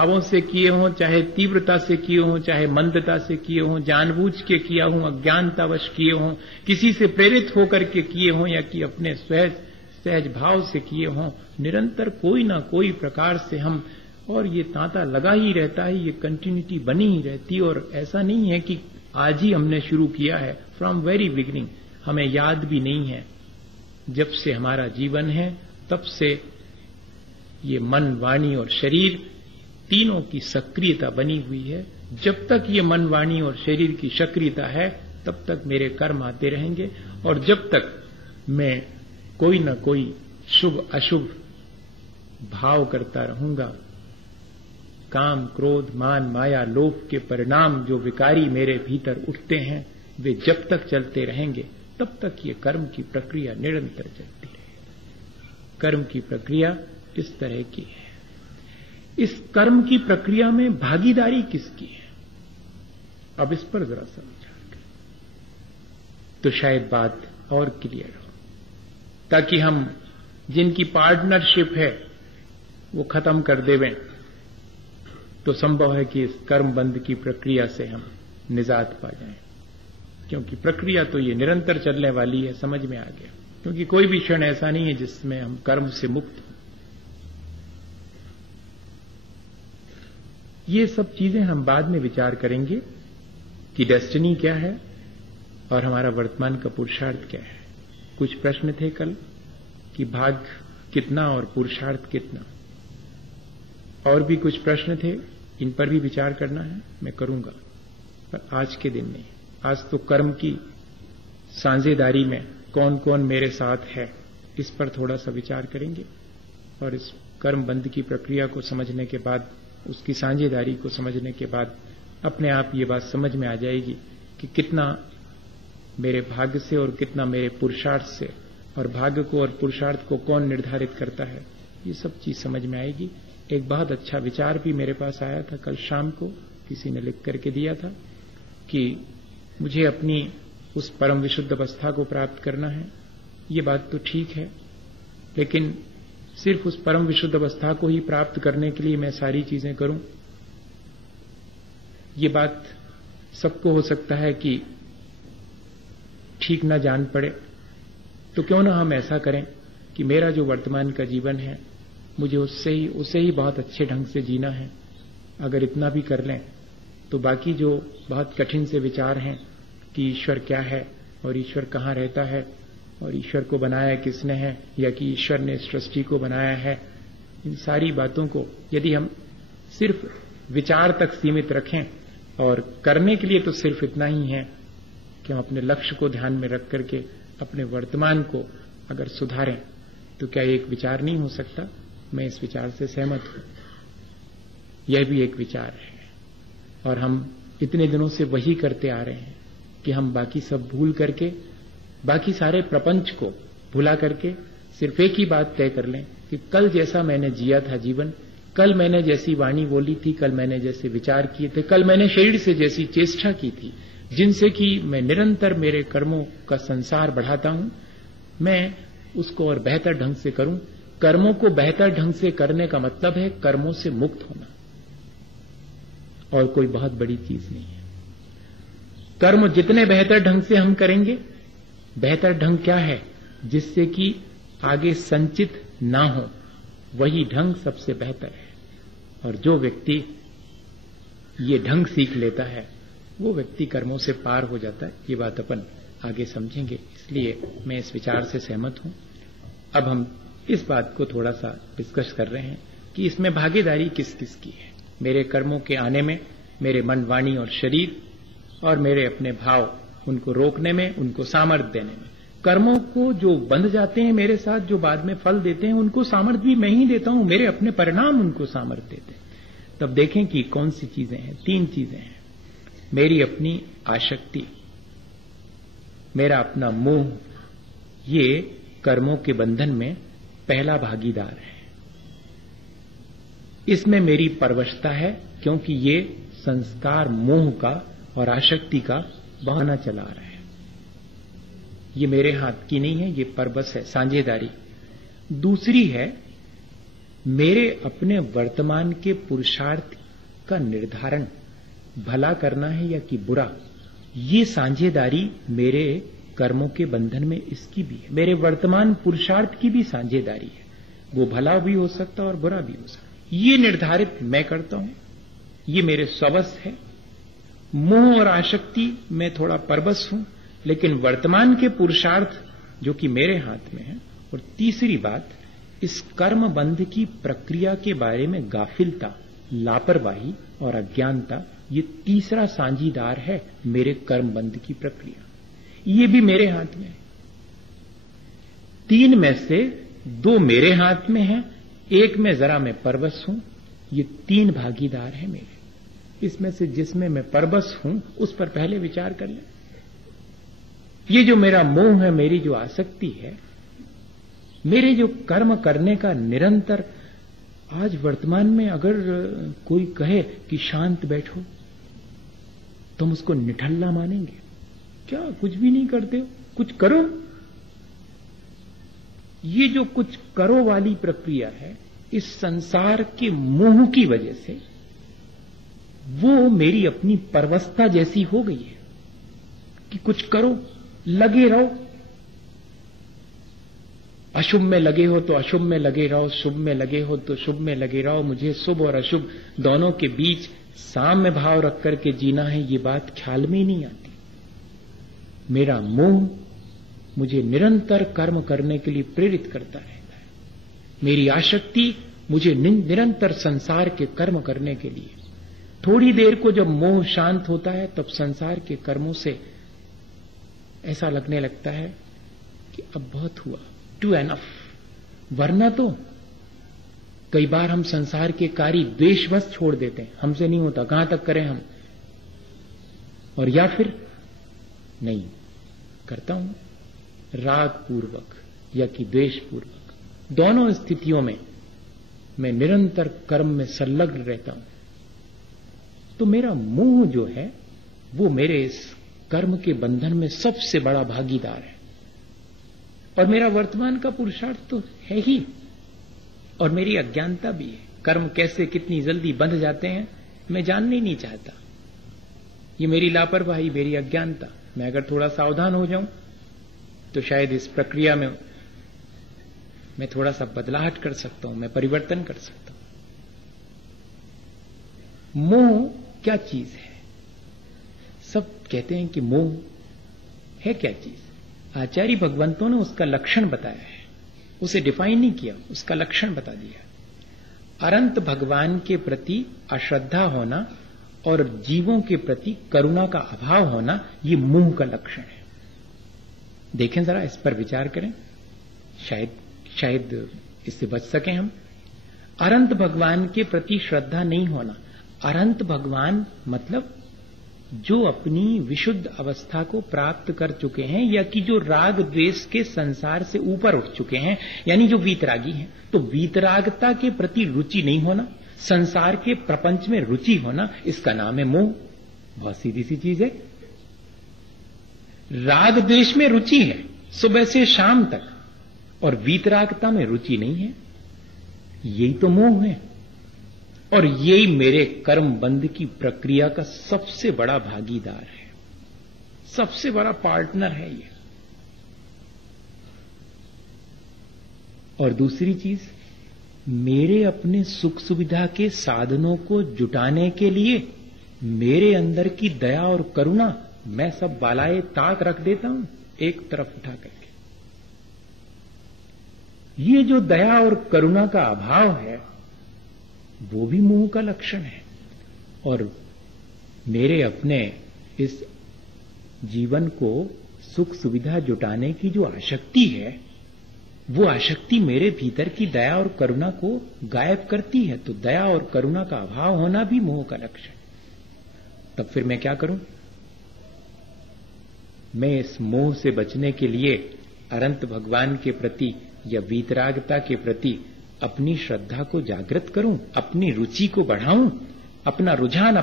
भावों से किए हों, चाहे तीव्रता से किए हों, चाहे मंदता से किए हों, जानबूझ के किया हूं, अज्ञानतावश किए हों, किसी से प्रेरित होकर के किए हों या कि अपने सहज भाव से किए हों, निरंतर कोई ना कोई प्रकार से हम, और ये तांता लगा ही रहता है, ये कंटिन्यूटी बनी ही रहती है। और ऐसा नहीं है कि आज ही हमने शुरू किया है, फ्रॉम वेरी बिगिनिंग। हमें याद भी नहीं है, जब से हमारा जीवन है तब से ये मन, वाणी और शरीर तीनों की सक्रियता बनी हुई है। जब तक ये मन, वाणी और शरीर की सक्रियता है तब तक मेरे कर्म आते रहेंगे, और जब तक मैं कोई न कोई शुभ अशुभ भाव करता रहूंगा, काम, क्रोध, मान, माया, लोभ के परिणाम जो विकारी मेरे भीतर उठते हैं, वे जब तक चलते रहेंगे तब तक ये कर्म की प्रक्रिया निरंतर चलती रहेगी। कर्म की प्रक्रिया इस तरह की है। इस कर्म की प्रक्रिया में भागीदारी किसकी है, अब इस पर जरा सा विचार करें तो शायद बात और क्लियर हो, ताकि हम जिनकी पार्टनरशिप है वो खत्म कर देवें, तो संभव है कि इस कर्म बंध की प्रक्रिया से हम निजात पा जाएं। क्योंकि प्रक्रिया तो ये निरंतर चलने वाली है, समझ में आ गया। क्योंकि कोई भी क्षण ऐसा नहीं है जिसमें हम कर्म से मुक्त हों। ये सब चीजें हम बाद में विचार करेंगे कि डेस्टिनी क्या है और हमारा वर्तमान का पुरुषार्थ क्या है। कुछ प्रश्न थे कल कि भाग्य कितना और पुरुषार्थ कितना, और भी कुछ प्रश्न थे, इन पर भी विचार करना है, मैं करूंगा, पर आज के दिन नहीं। आज तो कर्म की साझेदारी में कौन कौन मेरे साथ है, इस पर थोड़ा सा विचार करेंगे, और इस कर्म बंध की प्रक्रिया को समझने के बाद, उसकी साझेदारी को समझने के बाद अपने आप ये बात समझ में आ जाएगी कि कितना मेरे भाग्य से और कितना मेरे पुरुषार्थ से, और भाग्य को और पुरुषार्थ को कौन निर्धारित करता है, ये सब चीज समझ में आएगी। एक बहुत अच्छा विचार भी मेरे पास आया था कल शाम को, किसी ने लिख करके दिया था कि मुझे अपनी उस परम विशुद्ध अवस्था को प्राप्त करना है। ये बात तो ठीक है, लेकिन सिर्फ उस परम विशुद्ध अवस्था को ही प्राप्त करने के लिए मैं सारी चीजें करूं, ये बात सबको हो सकता है कि ठीक ना जान पड़े। तो क्यों ना हम ऐसा करें कि मेरा जो वर्तमान का जीवन है, मुझे उसे ही बहुत अच्छे ढंग से जीना है। अगर इतना भी कर लें तो बाकी जो बहुत कठिन से विचार हैं कि ईश्वर क्या है और ईश्वर कहाँ रहता है और ईश्वर को बनाया किसने है, या कि ईश्वर ने सृष्टि को बनाया है, इन सारी बातों को यदि हम सिर्फ विचार तक सीमित रखें, और करने के लिए तो सिर्फ इतना ही है कि हम अपने लक्ष्य को ध्यान में रख करके अपने वर्तमान को अगर सुधारें, तो क्या एक विचार नहीं हो सकता? मैं इस विचार से सहमत हूं, यह भी एक विचार है। और हम इतने दिनों से वही करते आ रहे हैं कि हम बाकी सब भूल करके, बाकी सारे प्रपंच को भुला करके सिर्फ एक ही बात तय कर लें कि कल जैसा मैंने जिया था जीवन, कल मैंने जैसी वाणी बोली थी, कल मैंने जैसे विचार किए थे, कल मैंने शरीर से जैसी चेष्टा की थी, जिनसे कि मैं निरंतर मेरे कर्मों का संसार बढ़ाता हूं, मैं उसको और बेहतर ढंग से करूं। कर्मों को बेहतर ढंग से करने का मतलब है कर्मों से मुक्त होना, और कोई बहुत बड़ी चीज नहीं है। कर्म जितने बेहतर ढंग से हम करेंगे, बेहतर ढंग क्या है जिससे कि आगे संचित ना हो, वही ढंग सबसे बेहतर है। और जो व्यक्ति ये ढंग सीख लेता है, वो व्यक्ति कर्मों से पार हो जाता है। ये बात अपन आगे समझेंगे, इसलिए मैं इस विचार से सहमत हूं। अब हम इस बात को थोड़ा सा डिस्कस कर रहे हैं कि इसमें भागीदारी किस किस की है। मेरे कर्मों के आने में, मेरे मन, वाणी और शरीर, और मेरे अपने भाव, उनको रोकने में, उनको सामर्थ्य देने में। कर्मों को जो बंध जाते हैं मेरे साथ, जो बाद में फल देते हैं, उनको सामर्थ्य भी मैं ही देता हूं, मेरे अपने परिणाम उनको सामर्थ्य देते हैं। तब देखें कि कौन सी चीजें हैं। 3 चीजें हैं। मेरी अपनी आसक्ति, मेरा अपना मोह, ये कर्मों के बंधन में पहला भागीदार है। इसमें मेरी परवशता है, क्योंकि ये संस्कार मोह का और आसक्ति का बहाना चला रहा है। ये मेरे हाथ की नहीं है, ये परवश है, साझेदारी। दूसरी है मेरे अपने वर्तमान के पुरुषार्थ का निर्धारण भला करना है या कि बुरा, ये साझेदारी मेरे कर्मों के बंधन में इसकी भी है। मेरे वर्तमान पुरुषार्थ की भी साझेदारी है, वो भला भी हो सकता और बुरा भी हो सकता। ये निर्धारित मैं करता हूं, ये मेरे स्ववश है। मोह और आसक्ति में थोड़ा परवश हूं, लेकिन वर्तमान के पुरुषार्थ जो कि मेरे हाथ में है। और तीसरी बात, इस कर्म बंध की प्रक्रिया के बारे में गाफिलता, लापरवाही और अज्ञानता, ये तीसरा साझीदार है मेरे कर्म बंध की प्रक्रिया। ये भी मेरे हाथ में है। 3 में से 2 मेरे हाथ में है, 1 में जरा मैं परवश हूं। ये 3 भागीदार हैं मेरे। इसमें से जिसमें मैं परवश हूं उस पर पहले विचार कर लें। ये जो मेरा मोह है, मेरी जो आसक्ति है, मेरे जो कर्म करने का निरंतर, आज वर्तमान में अगर कोई कहे कि शांत बैठो, तुम उसको निठल्ला मानेंगे क्या? कुछ भी नहीं करते हो, कुछ करो। ये जो कुछ करो वाली प्रक्रिया है, इस संसार के मोह की वजह से वो मेरी अपनी परवस्था जैसी हो गई है कि कुछ करो, लगे रहो। अशुभ में लगे हो तो अशुभ में लगे रहो, शुभ में लगे हो तो शुभ में लगे रहो। मुझे शुभ और अशुभ दोनों के बीच साम्य भाव रख करके जीना है, ये बात ख्याल में ही नहीं आती। मेरा मोह मुझे निरंतर कर्म करने के लिए प्रेरित करता रहता है। मेरी आसक्ति मुझे निरंतर संसार के कर्म करने के लिए। थोड़ी देर को जब मोह शांत होता है, तब संसार के कर्मों से ऐसा लगने लगता है कि अब बहुत हुआ, टू एनफ। वरना तो कई बार हम संसार के कार्य द्वेषवश छोड़ देते हैं, हमसे नहीं होता, कहां तक करें हम। और या फिर नहीं करता हूं राग पूर्वक या कि द्वेष पूर्वक। दोनों स्थितियों में मैं निरंतर कर्म में संलग्न रहता हूं। तो मेरा मोह जो है वो मेरे इस कर्म के बंधन में सबसे बड़ा भागीदार है। और मेरा वर्तमान का पुरुषार्थ तो है ही, और मेरी अज्ञानता भी है। कर्म कैसे कितनी जल्दी बंध जाते हैं मैं जानना ही नहीं चाहता। ये मेरी लापरवाही, मेरी अज्ञानता। मैं अगर थोड़ा सावधान हो जाऊं तो शायद इस प्रक्रिया में मैं थोड़ा सा बदलाहट कर सकता हूं, मैं परिवर्तन कर सकता हूं। मोह क्या चीज है? सब कहते हैं कि मोह है क्या चीज। आचार्य भगवंतों ने उसका लक्षण बताया है, उसे डिफाइन नहीं किया, उसका लक्षण बता दिया। अनंत भगवान के प्रति अश्रद्धा होना और जीवों के प्रति करुणा का अभाव होना, ये मोह का लक्षण है। देखें जरा, इस पर विचार करें, शायद इससे बच सकें हम। अनंत भगवान के प्रति श्रद्धा नहीं होना। अनंत भगवान मतलब जो अपनी विशुद्ध अवस्था को प्राप्त कर चुके हैं, या कि जो राग द्वेष के संसार से ऊपर उठ चुके हैं, यानी जो वीतरागी हैं। तो वीतरागता के प्रति रुचि नहीं होना, संसार के प्रपंच में रुचि होना, इसका नाम है मोह। बहुत सीधी सी चीज है। राग द्वेष में रुचि है सुबह से शाम तक, और वीतरागता में रुचि नहीं है, यही तो मोह है। और यही मेरे कर्म बंध की प्रक्रिया का सबसे बड़ा भागीदार है, सबसे बड़ा पार्टनर है ये। और दूसरी चीज, मेरे अपने सुख सुविधा के साधनों को जुटाने के लिए मेरे अंदर की दया और करुणा मैं सब बालाए ताक रख देता हूं एक तरफ उठा करके। ये जो दया और करुणा का अभाव है वो भी मोह का लक्षण है। और मेरे अपने इस जीवन को सुख सुविधा जुटाने की जो आसक्ति है, वो आसक्ति मेरे भीतर की दया और करुणा को गायब करती है। तो दया और करुणा का अभाव होना भी मोह का लक्षण। तब फिर मैं क्या करूं? मैं इस मोह से बचने के लिए अनंत भगवान के प्रति या वीतरागता के प्रति अपनी श्रद्धा को जागृत करूं, अपनी रुचि को बढ़ाऊं, अपना रुझान